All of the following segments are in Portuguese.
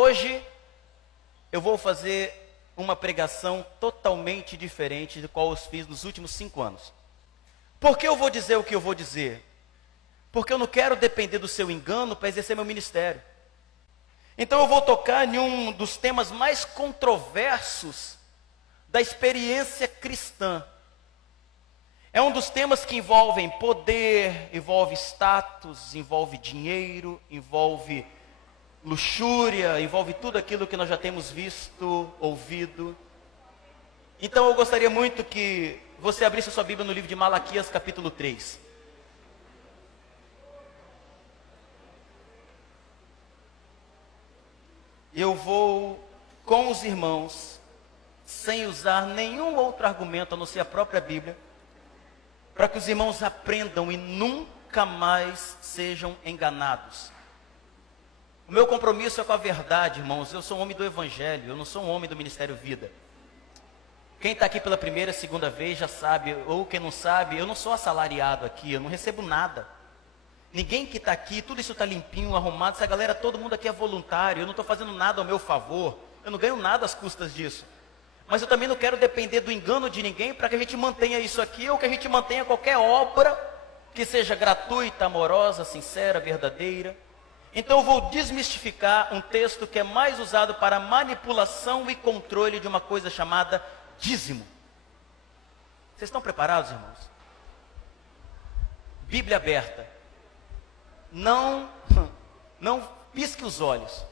Hoje eu vou fazer uma pregação totalmente diferente de qual eu fiz nos últimos 5 anos. Por que eu vou dizer o que eu vou dizer? Porque eu não quero depender do seu engano para exercer meu ministério. Então eu vou tocar em um dos temas mais controversos da experiência cristã. É um dos temas que envolvem poder, envolve status, envolve dinheiro, envolve luxúria, envolve tudo aquilo que nós já temos visto, ouvido. Então eu gostaria muito que você abrisse a sua Bíblia no livro de Malaquias, capítulo 3. Eu vou com os irmãos, sem usar nenhum outro argumento a não ser a própria Bíblia, para que os irmãos aprendam e nunca mais sejam enganados. O meu compromisso é com a verdade, irmãos. Eu sou um homem do Evangelho, eu não sou um homem do Ministério Vida. Quem está aqui pela primeira, segunda vez já sabe, ou quem não sabe, eu não sou assalariado aqui, eu não recebo nada. Ninguém que está aqui, tudo isso está limpinho, arrumado, essa galera, todo mundo aqui é voluntário, eu não estou fazendo nada ao meu favor, eu não ganho nada às custas disso. Mas eu também não quero depender do engano de ninguém para que a gente mantenha isso aqui, ou que a gente mantenha qualquer obra que seja gratuita, amorosa, sincera, verdadeira. Então eu vou desmistificar um texto que é mais usado para manipulação e controle de uma coisa chamada dízimo. Vocês estão preparados, irmãos? Bíblia aberta. Não pisque os olhos.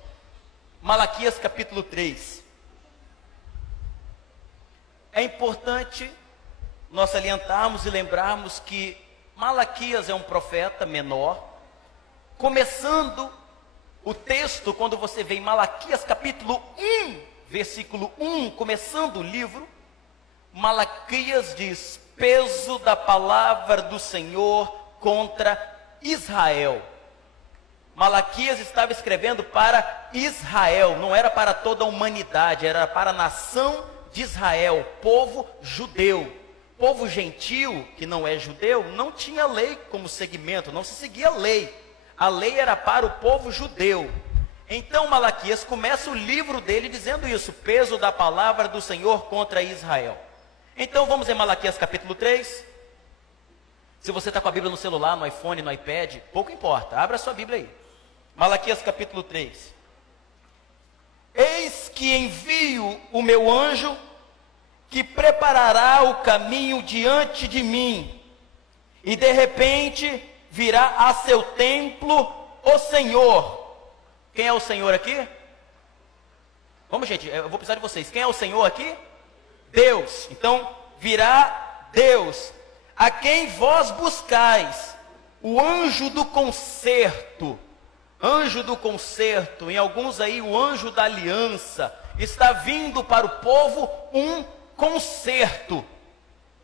Malaquias capítulo 3. É importante nós salientarmos e lembrarmos que Malaquias é um profeta menor. Começando o texto, quando você vê em Malaquias capítulo 1, versículo 1, começando o livro, Malaquias diz: peso da palavra do Senhor contra Israel. Malaquias estava escrevendo para Israel, não era para toda a humanidade, era para a nação de Israel, povo judeu. Povo gentil, que não é judeu, não tinha lei como segmento, não se seguia lei. A lei era para o povo judeu. Então Malaquias começa o livro dele dizendo isso: peso da palavra do Senhor contra Israel. Então vamos em Malaquias capítulo 3. Se você está com a Bíblia no celular, no iPhone, no iPad, pouco importa, abra a sua Bíblia aí. Malaquias capítulo 3. Eis que envio o meu anjo, que preparará o caminho diante de mim, e de repente virá a seu templo o Senhor. Quem é o Senhor aqui? Vamos, gente, eu vou precisar de vocês. Quem é o Senhor aqui? Deus. Então, virá Deus, a quem vós buscais, o anjo do concerto. Anjo do concerto, em alguns aí o anjo da aliança. Está vindo para o povo um concerto.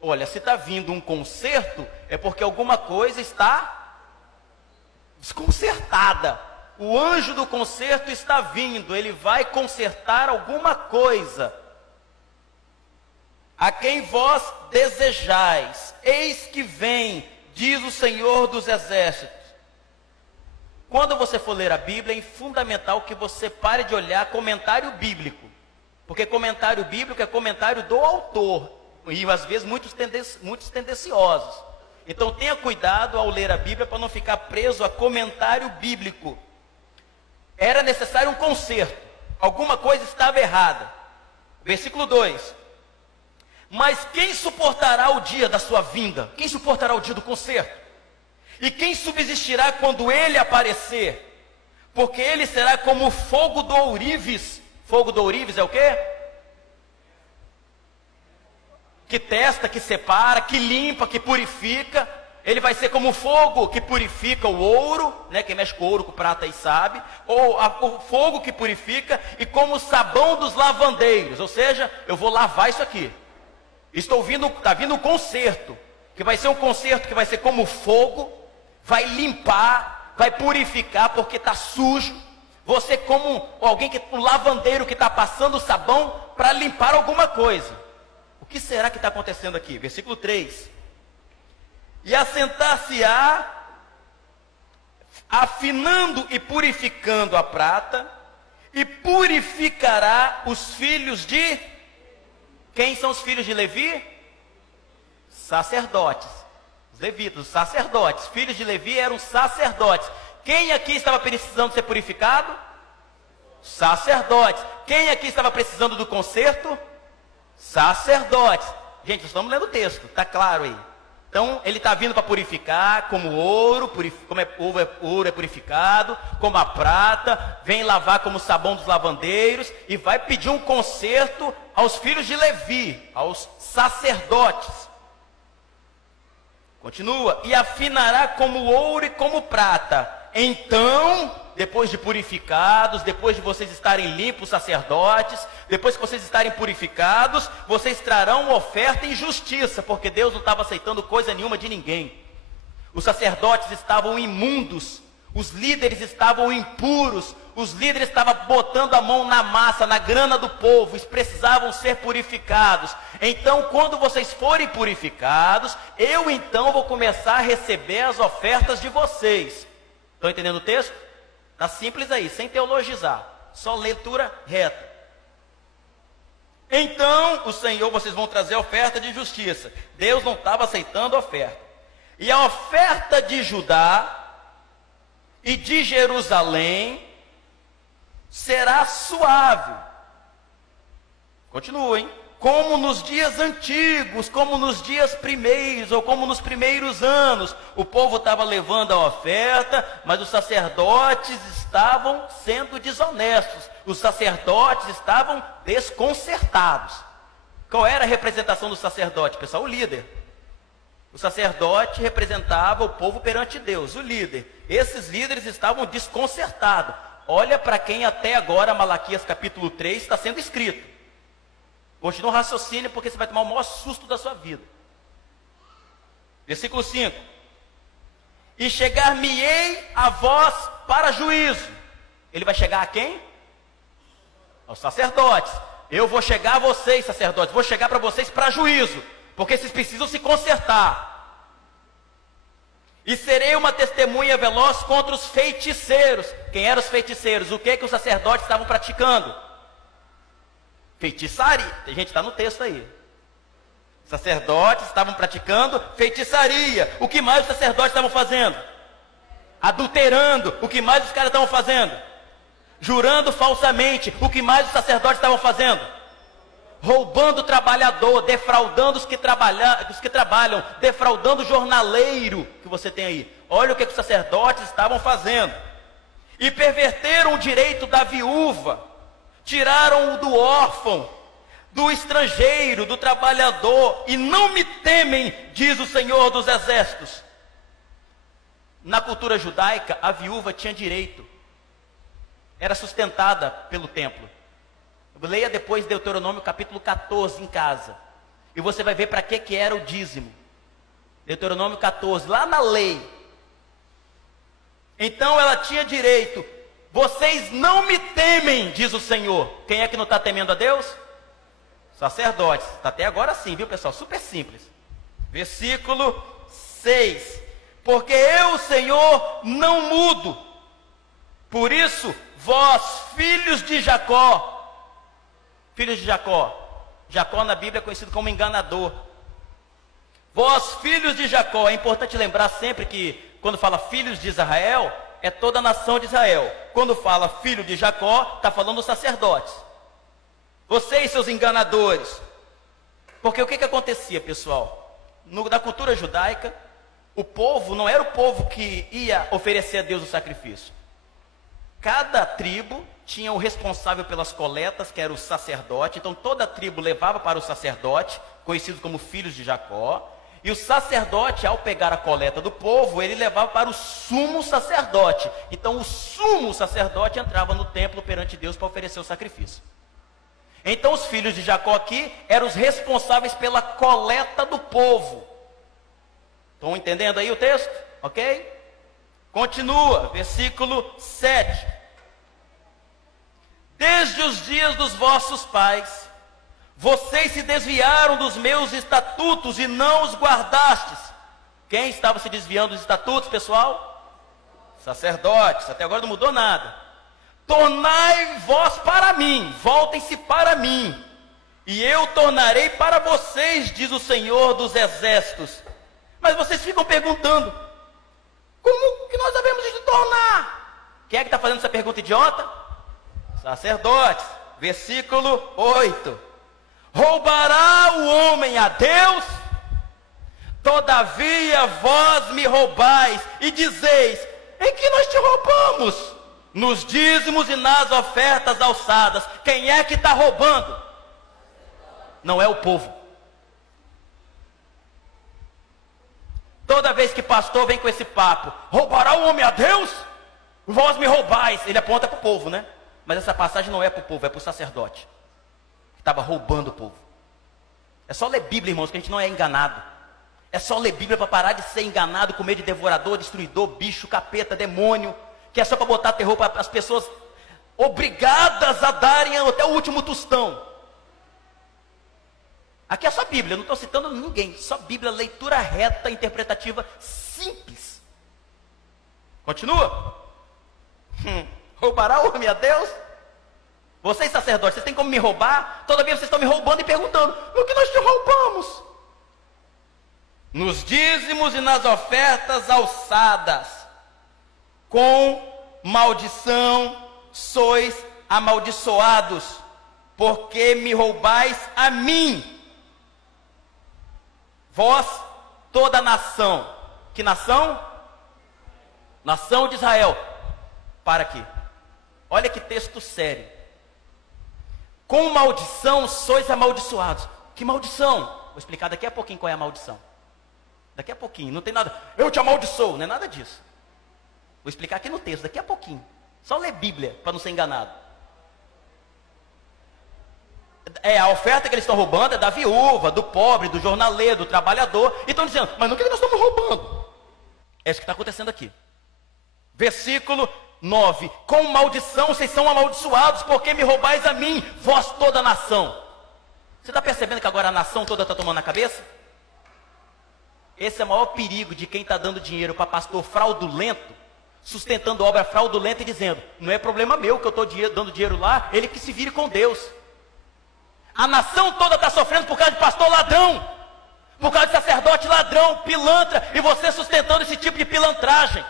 Olha, se está vindo um concerto, é porque alguma coisa está desconcertada. O anjo do concerto está vindo, ele vai consertar alguma coisa. A quem vós desejais, eis que vem, diz o Senhor dos Exércitos. Quando você for ler a Bíblia, é fundamental que você pare de olhar comentário bíblico, porque comentário bíblico é comentário do autor, e às vezes muitos tendenciosos. Então tenha cuidado ao ler a Bíblia para não ficar preso a comentário bíblico. Era necessário um conserto, alguma coisa estava errada. Versículo 2: mas quem suportará o dia da sua vinda? Quem suportará o dia do conserto? E quem subsistirá quando ele aparecer? Porque ele será como fogo do ourives. Fogo do ourives é o quê? Que testa, que separa, que limpa, que purifica. Ele vai ser como fogo que purifica o ouro, né? Quem mexe com ouro, com prata aí sabe. Ou o fogo que purifica, e como o sabão dos lavandeiros. Ou seja, eu vou lavar isso aqui. Está vindo um concerto, que vai ser um concerto que vai ser como fogo, vai limpar, vai purificar, porque está sujo. Você como um lavandeiro que está passando o sabão para limpar alguma coisa. O que será que está acontecendo aqui? Versículo 3. E assentar-se-á, afinando e purificando a prata, e purificará os filhos de... Quem são os filhos de Levi? Sacerdotes. Os levitas, os sacerdotes. Filhos de Levi eram sacerdotes. Quem aqui estava precisando ser purificado? Sacerdotes. Quem aqui estava precisando do conserto? Sacerdotes. Gente, nós estamos lendo o texto, está claro aí. Então, ele está vindo para purificar, como ouro, ouro é purificado, como a prata, vem lavar como o sabão dos lavandeiros, e vai pedir um conserto aos filhos de Levi, aos sacerdotes. Continua, e afinará como ouro e como prata. Então, depois de purificados, depois de vocês estarem limpos, sacerdotes, depois que vocês estarem purificados, vocês trarão oferta em justiça, porque Deus não estava aceitando coisa nenhuma de ninguém. Os sacerdotes estavam imundos, os líderes estavam impuros, os líderes estavam botando a mão na massa, na grana do povo, eles precisavam ser purificados. Então, quando vocês forem purificados, eu então vou começar a receber as ofertas de vocês. Estão entendendo o texto? Está simples aí, sem teologizar, só leitura reta. Então, o Senhor, vocês vão trazer a oferta de justiça. Deus não estava aceitando a oferta. E a oferta de Judá e de Jerusalém será suave. Continuem. Como nos dias antigos, como nos dias primeiros, ou como nos primeiros anos, o povo estava levando a oferta, mas os sacerdotes estavam sendo desonestos, os sacerdotes estavam desconcertados. Qual era a representação do sacerdote, pessoal? O líder. O sacerdote representava o povo perante Deus, o líder. Esses líderes estavam desconcertados. Olha para quem até agora, Malaquias capítulo 3, está sendo escrito. Continua o raciocínio, porque você vai tomar o maior susto da sua vida. Versículo 5. E chegar-me-ei a vós para juízo. Ele vai chegar a quem? Aos sacerdotes. Eu vou chegar a vocês, sacerdotes, vou chegar para vocês para juízo, porque vocês precisam se consertar. E serei uma testemunha veloz contra os feiticeiros. Quem eram os feiticeiros? O que os sacerdotes estavam praticando? Feitiçaria. A gente está no texto aí. Sacerdotes estavam praticando feitiçaria. O que mais os sacerdotes estavam fazendo? Adulterando. O que mais os caras estavam fazendo? Jurando falsamente. O que mais os sacerdotes estavam fazendo? Roubando o trabalhador, defraudando os que trabalham, defraudando o jornaleiro que você tem aí. Olha o que os sacerdotes estavam fazendo. E perverteram o direito da viúva. Tiraram-o do órfão, do estrangeiro, do trabalhador, e não me temem, diz o Senhor dos Exércitos. Na cultura judaica, a viúva tinha direito, era sustentada pelo templo. Leia depois Deuteronômio capítulo 14 em casa, e você vai ver para que era o dízimo. Deuteronômio 14, lá na lei. Então ela tinha direito. Vocês não me temem, diz o Senhor. Quem é que não está temendo a Deus? Sacerdotes. Está até agora sim, viu, pessoal? Super simples. Versículo 6. Porque eu, Senhor, não mudo. Por isso, vós, filhos de Jacó. Filhos de Jacó. Jacó na Bíblia é conhecido como enganador. Vós, filhos de Jacó. É importante lembrar sempre que quando fala filhos de Israel, é toda a nação de Israel. Quando fala filho de Jacó, está falando dos sacerdotes. Vocês, seus enganadores. Porque o que acontecia, pessoal? Na cultura judaica, o povo não era o povo que ia oferecer a Deus o sacrifício. Cada tribo tinha o responsável pelas coletas, que era o sacerdote. Então toda a tribo levava para o sacerdote, conhecido como filhos de Jacó. E o sacerdote, ao pegar a coleta do povo, ele levava para o sumo sacerdote. Então o sumo sacerdote entrava no templo perante Deus para oferecer o sacrifício. Então os filhos de Jacó aqui eram os responsáveis pela coleta do povo. Estão entendendo aí o texto? Ok? Continua, versículo 7. Desde os dias dos vossos pais, vocês se desviaram dos meus estatutos e não os guardastes. Quem estava se desviando dos estatutos, pessoal? Sacerdotes. Até agora não mudou nada. tornai vós para mim, voltem-se para mim, e eu tornarei para vocês, diz o Senhor dos Exércitos. Mas vocês ficam perguntando, como que nós devemos nos tornar? Quem é que está fazendo essa pergunta idiota? Sacerdotes. Versículo 8. Roubará o homem a Deus? Todavia vós me roubais e dizeis, em que nós te roubamos? Nos dízimos e nas ofertas alçadas. Quem é que está roubando? Não é o povo. Toda vez que pastor vem com esse papo, roubará o homem a Deus? Vós me roubais. Ele aponta para o povo, né? Mas essa passagem não é para o povo, é para o sacerdote, que estava roubando o povo. É só ler Bíblia, irmãos, que a gente não é enganado. É só ler Bíblia para parar de ser enganado com medo de devorador, destruidor, bicho, capeta, demônio, que é só para botar terror para as pessoas obrigadas a darem até o último tostão. Aqui é só Bíblia, eu não estou citando ninguém, só Bíblia, leitura reta, interpretativa, simples. Continua. Roubará o homem a Deus? Vocês sacerdotes, vocês têm como me roubar? Todavia vocês estão me roubando e perguntando, no que nós te roubamos? Nos dízimos e nas ofertas alçadas, com maldição sois amaldiçoados, porque me roubais a mim. Vós, toda a nação. Que nação? Nação de Israel. Para aqui. Olha que texto sério. Com maldição sois amaldiçoados. Que maldição? Vou explicar daqui a pouquinho qual é a maldição. Daqui a pouquinho. Não tem nada. Eu te amaldiçoo. Não é nada disso. Vou explicar aqui no texto, daqui a pouquinho. Só ler Bíblia para não ser enganado. A oferta que eles estão roubando é da viúva, do pobre, do jornaleiro, do trabalhador. E estão dizendo, mas no que nós estamos roubando? É isso que está acontecendo aqui. Versículo 9. Com maldição vocês são amaldiçoados, porque me roubais a mim, vós toda a nação. Você está percebendo que agora a nação toda está tomando a cabeça? Esse é o maior perigo de quem está dando dinheiro para pastor fraudulento, sustentando obra fraudulenta e dizendo, não é problema meu que eu estou dando dinheiro lá, ele que se vire com Deus. A nação toda está sofrendo por causa de pastor ladrão, por causa de sacerdote ladrão, pilantra, e você sustentando esse tipo de pilantragem.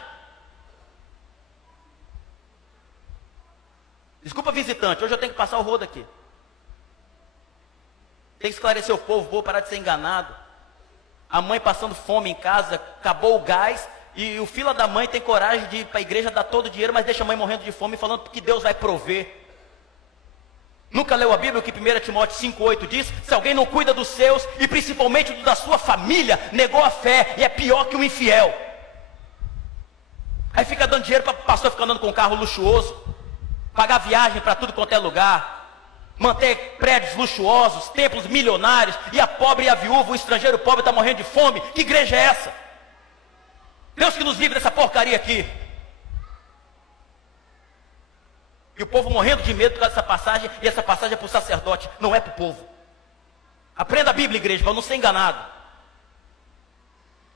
Desculpa, visitante, hoje eu tenho que passar o rodo aqui. Tem que esclarecer o povo, vou parar de ser enganado. A mãe passando fome em casa, acabou o gás, e o filho da mãe tem coragem de ir para a igreja dar todo o dinheiro, mas deixa a mãe morrendo de fome, falando que Deus vai prover. Nunca leu a Bíblia, que 1 Timóteo 5,8 diz, se alguém não cuida dos seus, e principalmente do da sua família, negou a fé, e é pior que um infiel. Aí fica dando dinheiro para o pastor ficar andando com um carro luxuoso, pagar viagem para tudo quanto é lugar, manter prédios luxuosos, templos milionários, e a pobre e a viúva, o estrangeiro pobre está morrendo de fome. Que igreja é essa? Deus que nos livre dessa porcaria aqui. E o povo morrendo de medo por causa dessa passagem, e essa passagem é para o sacerdote, não é para o povo. Aprenda a Bíblia, igreja, para não ser enganado.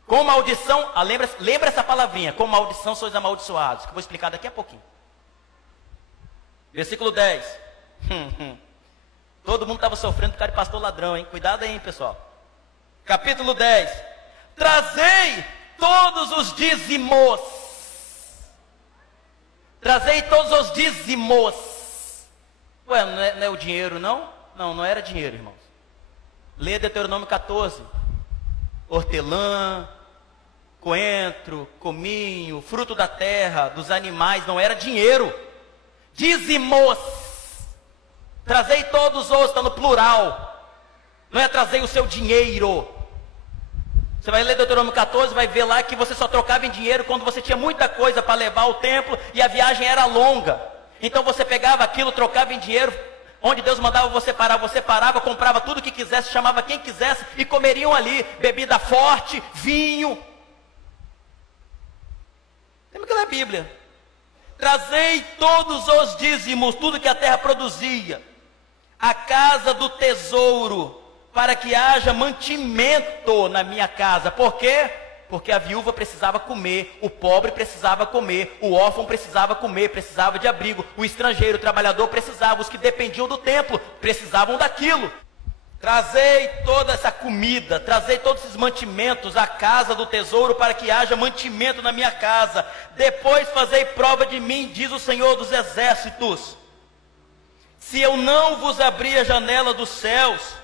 Com maldição, lembra essa palavrinha, com maldição sois amaldiçoados, que eu vou explicar daqui a pouquinho. Versículo 10. Todo mundo estava sofrendo por causa de pastor ladrão, hein? Cuidado aí, hein, pessoal. Capítulo 10. Trazei todos os dízimos. Trazei todos os dízimos. Ué, não é o dinheiro, não? Não era dinheiro, irmãos. Lê Deuteronômio 14. Hortelã, coentro, cominho, fruto da terra, dos animais, não era dinheiro. Dízimos. Trazei todos os, está no plural. Não é trazei o seu dinheiro. Você vai ler Deuteronômio 14, vai ver lá que você só trocava em dinheiro quando você tinha muita coisa para levar ao templo e a viagem era longa. Então você pegava aquilo, trocava em dinheiro, onde Deus mandava você parava, comprava tudo que quisesse, chamava quem quisesse e comeriam ali, bebida forte, vinho. Temos que ler a Bíblia. Trazei todos os dízimos, tudo que a terra produzia, a casa do tesouro, para que haja mantimento na minha casa. Por quê? Porque a viúva precisava comer, o pobre precisava comer, o órfão precisava comer, precisava de abrigo, o estrangeiro, o trabalhador precisava, os que dependiam do templo precisavam daquilo. Trazei toda essa comida, trazei todos esses mantimentos à casa do tesouro, para que haja mantimento na minha casa. Depois fazei prova de mim, diz o Senhor dos Exércitos, se eu não vos abrir a janela dos céus,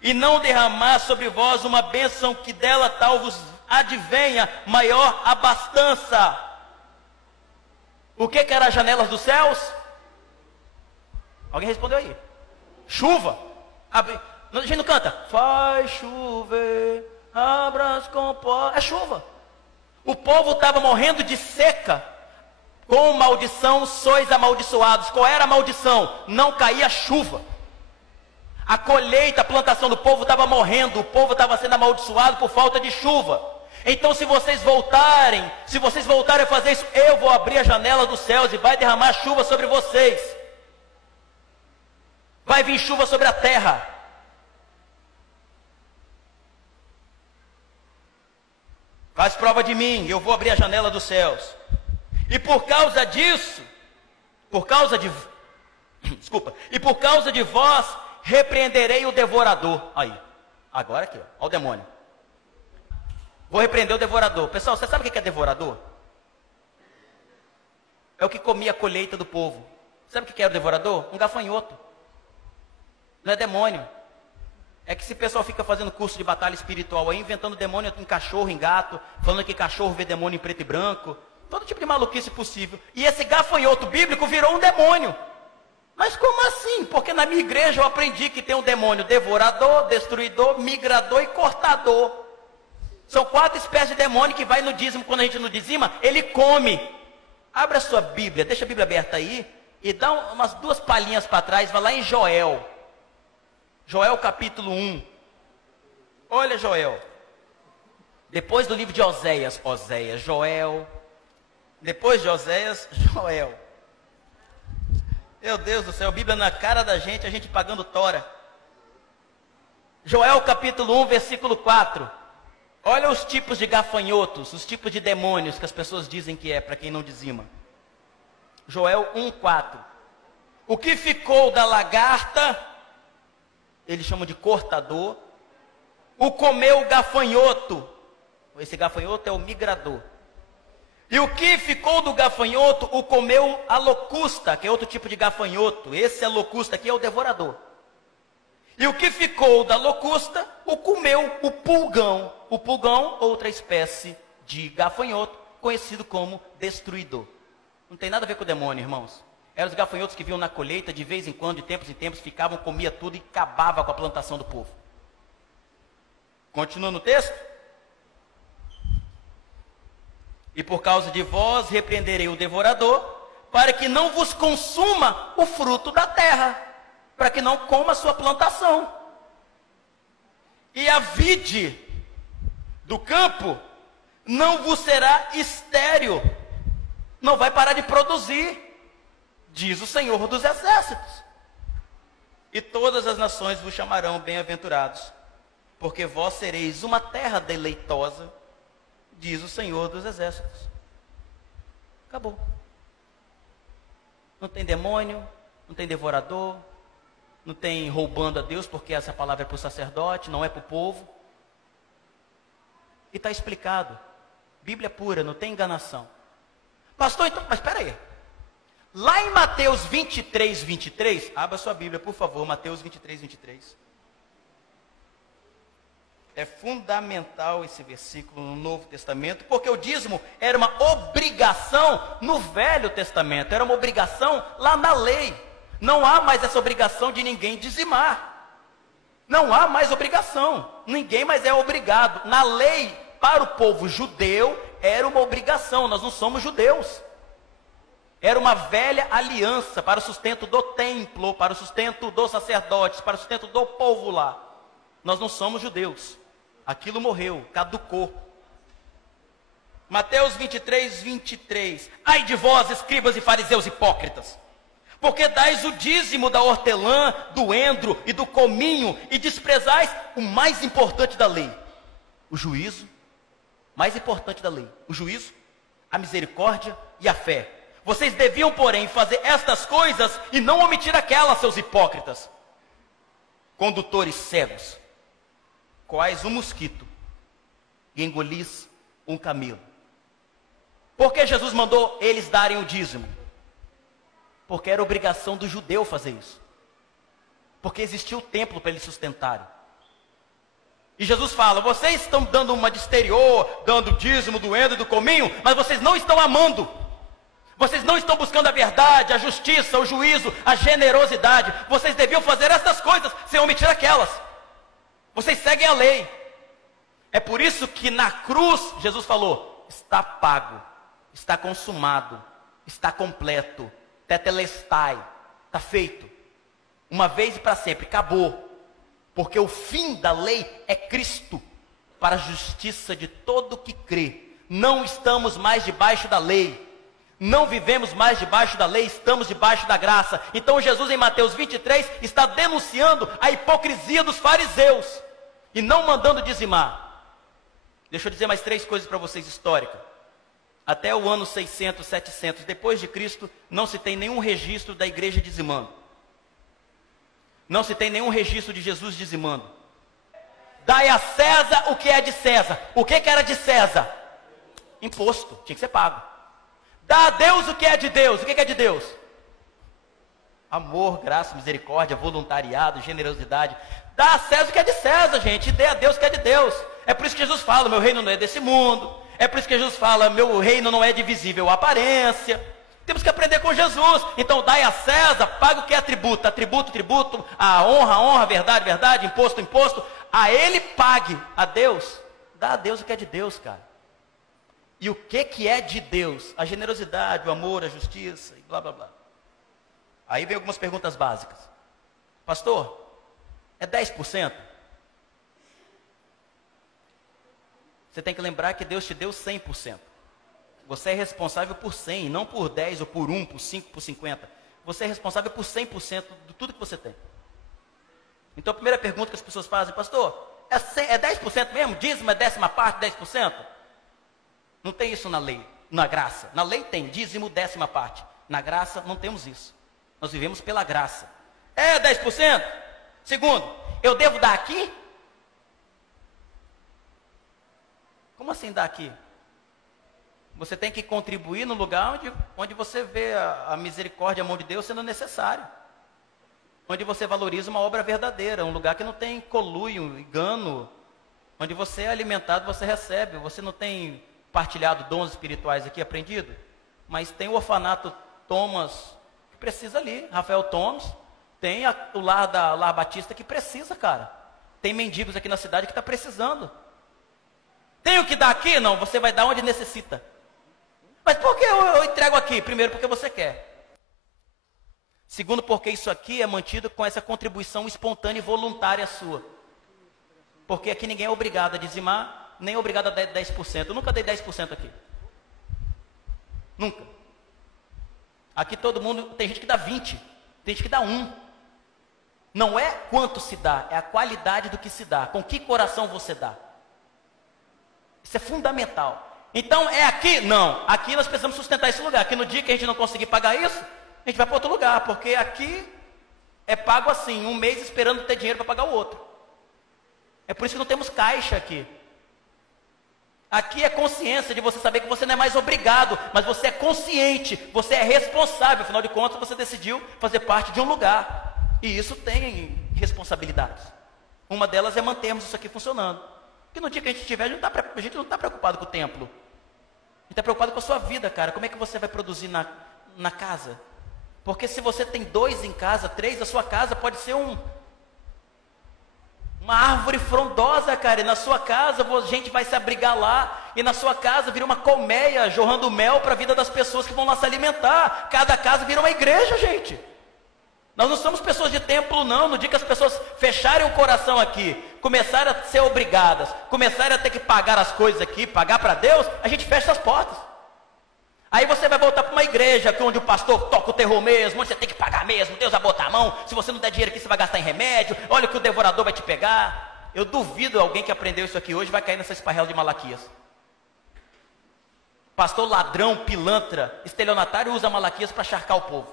e não derramar sobre vós uma bênção, que dela tal vos advenha maior abastança. O que era as janelas dos céus? Alguém respondeu aí? Chuva. A gente não canta, faz chover, abra as comportas. É chuva. O povo estava morrendo de seca. Com maldição sois amaldiçoados. Qual era a maldição? Não caía chuva. A colheita, a plantação do povo estava morrendo. O povo estava sendo amaldiçoado por falta de chuva. Então se vocês voltarem a fazer isso, eu vou abrir a janela dos céus e vai derramar chuva sobre vocês. Vai vir chuva sobre a terra. Faz prova de mim, eu vou abrir a janela dos céus. E por causa disso, e por causa de vós, repreenderei o devorador. Aí, agora aqui, ó o demônio. Vou repreender o devorador. Pessoal, você sabe o que é devorador? É o que comia a colheita do povo. Sabe o que era o devorador? Um gafanhoto. Não é demônio. É que esse pessoal fica fazendo curso de batalha espiritual aí, inventando demônio em cachorro, em gato, falando que cachorro vê demônio em preto e branco, todo tipo de maluquice possível. E esse gafanhoto bíblico virou um demônio. Mas como assim? Porque na minha igreja eu aprendi que tem um demônio devorador, destruidor, migrador e cortador. São 4 espécies de demônio que vai no dízimo. Quando a gente não dizima, ele come. Abra a sua Bíblia, deixa a Bíblia aberta aí, e dá umas 2 palhinhas para trás, vai lá em Joel. Joel capítulo 1. Olha Joel. Depois do livro de Oséias, Joel. Depois de Oséias, Joel. Meu Deus do céu, a Bíblia na cara da gente, a gente pagando tora. Joel capítulo 1, versículo 4. Olha os tipos de gafanhotos, os tipos de demônios que as pessoas dizem que é, para quem não dizima. Joel 1, 4. O que ficou da lagarta, eles chamam de cortador, o comeu o gafanhoto. Esse gafanhoto é o migrador. E o que ficou do gafanhoto, o comeu a locusta, que é outro tipo de gafanhoto. Esse é locusta aqui, é o devorador. E o que ficou da locusta, o comeu o pulgão. O pulgão, outra espécie de gafanhoto, conhecido como destruidor. Não tem nada a ver com o demônio, irmãos. Eram os gafanhotos que vinham na colheita, de vez em quando, de tempos em tempos, ficavam, comia tudo e acabava com a plantação do povo. Continua no texto. E por causa de vós repreenderei o devorador, para que não vos consuma o fruto da terra, para que não coma a sua plantação. E a vide do campo não vos será estéril, não vai parar de produzir, diz o Senhor dos Exércitos. E todas as nações vos chamarão bem-aventurados, porque vós sereis uma terra deleitosa, diz o Senhor dos Exércitos. Acabou. Não tem demônio, não tem devorador, não tem roubando a Deus, porque essa palavra é para o sacerdote, não é para o povo. E está explicado. Bíblia pura, não tem enganação. Pastor, então, mas espera aí. Lá em Mateus 23, 23, abra sua Bíblia, por favor, Mateus 23, 23. É fundamental esse versículo no Novo Testamento, porque o dízimo era uma obrigação no Velho Testamento, era uma obrigação lá na lei. Não há mais essa obrigação de ninguém dizimar. Não há mais obrigação, ninguém mais é obrigado. Na lei, para o povo judeu, era uma obrigação, nós não somos judeus. Era uma velha aliança para o sustento do templo, para o sustento dos sacerdotes, para o sustento do povo lá. Nós não somos judeus. Aquilo morreu, caducou. Mateus 23, 23. Ai de vós, escribas e fariseus hipócritas, porque dais o dízimo da hortelã, do endro e do cominho, e desprezais o mais importante da lei, o juízo mais importante da lei: o juízo, a misericórdia e a fé. Vocês deviam, porém, fazer estas coisas e não omitir aquelas, seus hipócritas. Condutores cegos, quais um mosquito, e engolis um camelo. Por que Jesus mandou eles darem o dízimo? Porque era obrigação do judeu fazer isso. Porque existia o templo para eles sustentarem. E Jesus fala: vocês estão dando uma de exterior, dando o dízimo, doendo do cominho, mas vocês não estão amando. Vocês não estão buscando a verdade, a justiça, o juízo, a generosidade. Vocês deviam fazer essas coisas sem omitir aquelas. Vocês seguem a lei. É por isso que na cruz Jesus falou: está pago, está consumado, está completo, tetelestai, está feito. Uma vez e para sempre, acabou. Porque o fim da lei é Cristo, para a justiça de todo que crê. Não estamos mais debaixo da lei. Não vivemos mais debaixo da lei, estamos debaixo da graça. Então Jesus em Mateus 23 está denunciando a hipocrisia dos fariseus e não mandando dizimar. Deixa eu dizer mais 3 coisas para vocês históricas. Até o ano 600, 700 depois de Cristo, não se tem nenhum registro da igreja dizimando. Não se tem nenhum registro de Jesus dizimando. Dai a César o que é de César. O que era de César? Imposto, tinha que ser pago. Dá a Deus o que é de Deus. O que é de Deus? Amor, graça, misericórdia, voluntariado, generosidade. Dá a César o que é de César, gente. E dê a Deus o que é de Deus. É por isso que Jesus fala: meu reino não é desse mundo. É por isso que Jesus fala: meu reino não é de visível aparência. Temos que aprender com Jesus. Então dai a César, paga o que é tributo. Tributo, a honra, verdade, verdade, imposto. A ele pague. A Deus, dá a Deus o que é de Deus, cara. E o que é de Deus? A generosidade, o amor, a justiça e blá, blá, blá. Aí vem algumas perguntas básicas. Pastor, é 10%? Você tem que lembrar que Deus te deu 100%. Você é responsável por 100, não por 10 ou por 1, por 5, por 50. Você é responsável por 100% de tudo que você tem. Então a primeira pergunta que as pessoas fazem: pastor, é 10% mesmo? Dízimo é 10ª parte, 10%? Não tem isso na lei, na graça. Na lei tem dízimo, 10ª parte. Na graça não temos isso. Nós vivemos pela graça. É 10%? Segundo, eu devo dar aqui? Como assim dar aqui? Você tem que contribuir no lugar onde você vê a misericórdia, a mão de Deus sendo necessário. Onde você valoriza uma obra verdadeira, um lugar que não tem conluio, engano. Onde você é alimentado, você recebe. Você não tem partilhado dons espirituais aqui, aprendido? Mas tem o orfanato Thomas, que precisa ali. Rafael Thomas. Tem o Lar Batista, que precisa, cara. Tem mendigos aqui na cidade que está precisando. Tem o que dar aqui? Não, você vai dar onde necessita. Mas por que eu entrego aqui? Primeiro, porque você quer. Segundo, porque isso aqui é mantido com essa contribuição espontânea e voluntária sua. Porque aqui ninguém é obrigado a dizimar, nem é obrigado a dar 10%. Eu nunca dei 10% aqui. Nunca. Aqui todo mundo, tem gente que dá 20%, tem gente que dá 1%. Não é quanto se dá, é a qualidade do que se dá. Com que coração você dá. Isso é fundamental. Então, é aqui? Não. Aqui nós precisamos sustentar esse lugar. Aqui no dia que a gente não conseguir pagar isso, a gente vai para outro lugar. Porque aqui é pago assim, um mês esperando ter dinheiro para pagar o outro. É por isso que não temos caixa aqui. Aqui é consciência de você saber que você não é mais obrigado, mas você é consciente, você é responsável. Afinal de contas, você decidiu fazer parte de um lugar. E isso tem responsabilidades. Uma delas é mantermos isso aqui funcionando. Porque no dia que a gente tiver, a gente não está preocupado com o templo. A gente está preocupado com a sua vida, cara. Como é que você vai produzir na casa? Porque se você tem 2 em casa, 3, a sua casa pode ser uma árvore frondosa, cara. E na sua casa, a gente vai se abrigar lá. E na sua casa vira uma colmeia, jorrando mel para a vida das pessoas que vão lá se alimentar. Cada casa vira uma igreja, gente. Nós não somos pessoas de templo, não. No dia que as pessoas fecharem o coração aqui, começarem a ser obrigadas, começarem a ter que pagar as coisas aqui, pagar para Deus, a gente fecha as portas. Aí você vai voltar para uma igreja onde o pastor toca o terror mesmo, onde você tem que pagar mesmo, Deus vai botar a mão, se você não der dinheiro aqui, você vai gastar em remédio, olha que o devorador vai te pegar. Eu duvido alguém que aprendeu isso aqui hoje vai cair nessa esparrela de Malaquias. pastor ladrão, pilantra, estelionatário usa Malaquias para charcar o povo.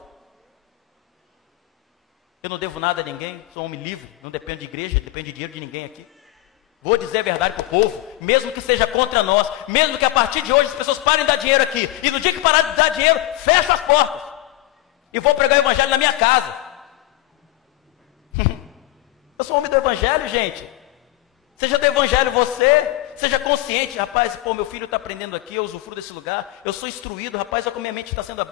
Eu não devo nada a ninguém, sou um homem livre, não dependo de igreja, não dependo de dinheiro de ninguém aqui. Vou dizer a verdade para o povo, mesmo que seja contra nós, mesmo que a partir de hoje as pessoas parem de dar dinheiro aqui, e no dia que parar de dar dinheiro, fecho as portas, e vou pregar o evangelho na minha casa. Eu sou homem do evangelho, gente. Seja do evangelho você, seja consciente, rapaz, pô, meu filho está aprendendo aqui, eu usufruo desse lugar, eu sou instruído, rapaz, olha como minha mente está sendo aberta.